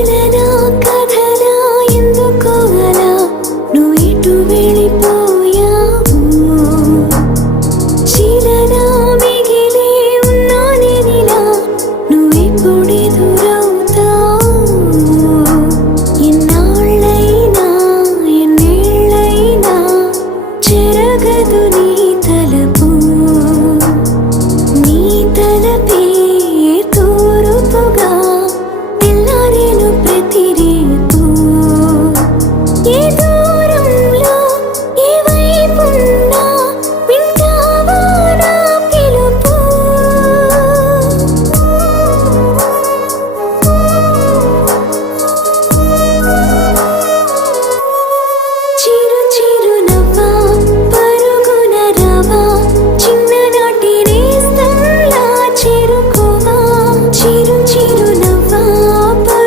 కలనా కథనా ఎందుకు అలా నువ్వు ఇటు వెళ్ళిపోయావు చీలనా మిగిలే ఉన్నా నేనిలా నువ్వెప్పుడు ఎదురవుతావు ఎన్నాళ్ళైనా ఎన్నేళ్ళైనా చెరగదు నీ తలపు నీ తలపే తూరుపుగా తెల్లారేను ప్రతిరే